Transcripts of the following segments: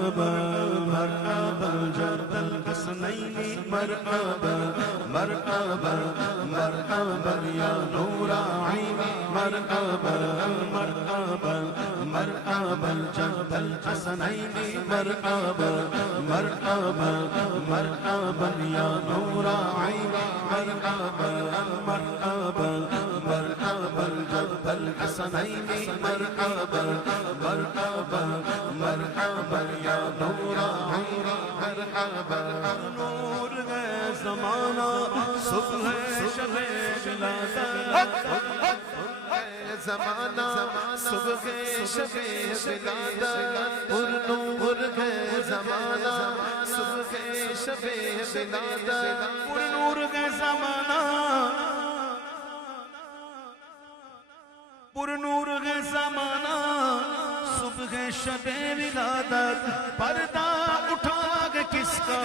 مرحبا مرحبا جد الحسنین مرحبا مرحبا مرحبا یا نور عینی مرحبا مرحبا مرحبا جد الحسنین مرحبا مرحبا مرحبا یا نور عینی مرحبا مرحبا مرحبا جد الحسنین مرحبا مرحبا مرحبا یا نور عینی مرحبا نور ہے زمانہ صبح شب ولادت زمانہ صبح شب ولادت پر نور ہے زمانہ صبح شب ولادت پر نور ہے زمانہ پر نور ہے زمانہ صبح شب ولادت پردہ اٹھا گے کس کا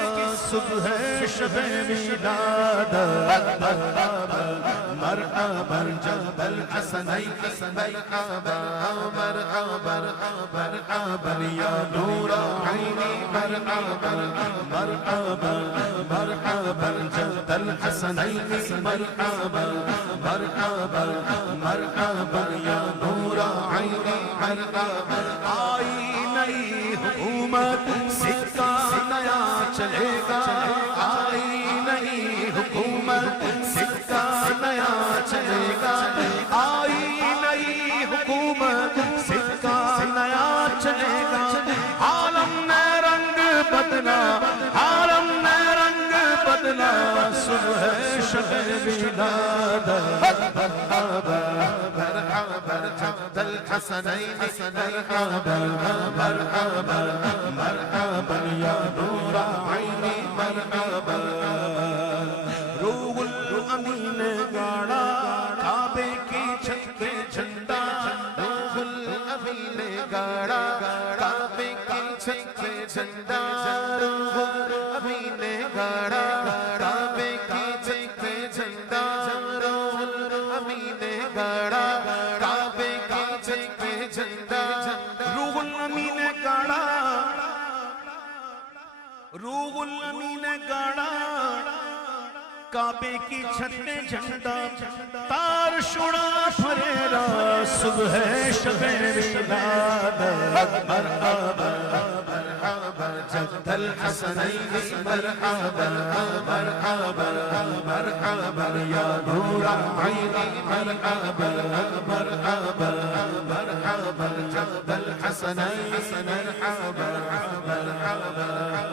صبح شب ولادت مرحبا جد الحسنین مرحبا مرحبا مرحبا یا نور عینی مرحبا مرحبا مرحبا جد الحسنین مرحبا مرحبا مرحبا یا نور عینی مرحبا آئی نئی حکومت سکہ نیا چلے گا آئی نئی حکومت سکہ نیا چلے گا آئی نئی حکومت سکہ نیا چلے گا عالم نے رنگ بدلا عالم نے رنگ بدلا صبح شب ولادت مرحبا مرحبا جد الحسنین مرحبا مرحبا مرحبا یا نور عینی مرحبا روح الامین گاڑا کعبے کی چھت پہ جھنڈا روح الامین گاڑا کعبے کی چھت پہ جھنڈا روح الامین گاڑا کعبے کی چھت پہ جھنڈا روح الامین گاڑا کعبے کی چھت پہ جھنڈا روح الامین گاڑا روح الامین گاڑا کعبے کی چھت پہ جھنڈا تار شڑا پھریرا صبح شب ولادت مرحبا مرحبا جد الحسنین مرحبا مرحبا مرحبا یا نور عینی مرحبا مرحبا مرحبا جد الحسنین مرحبا مرحبا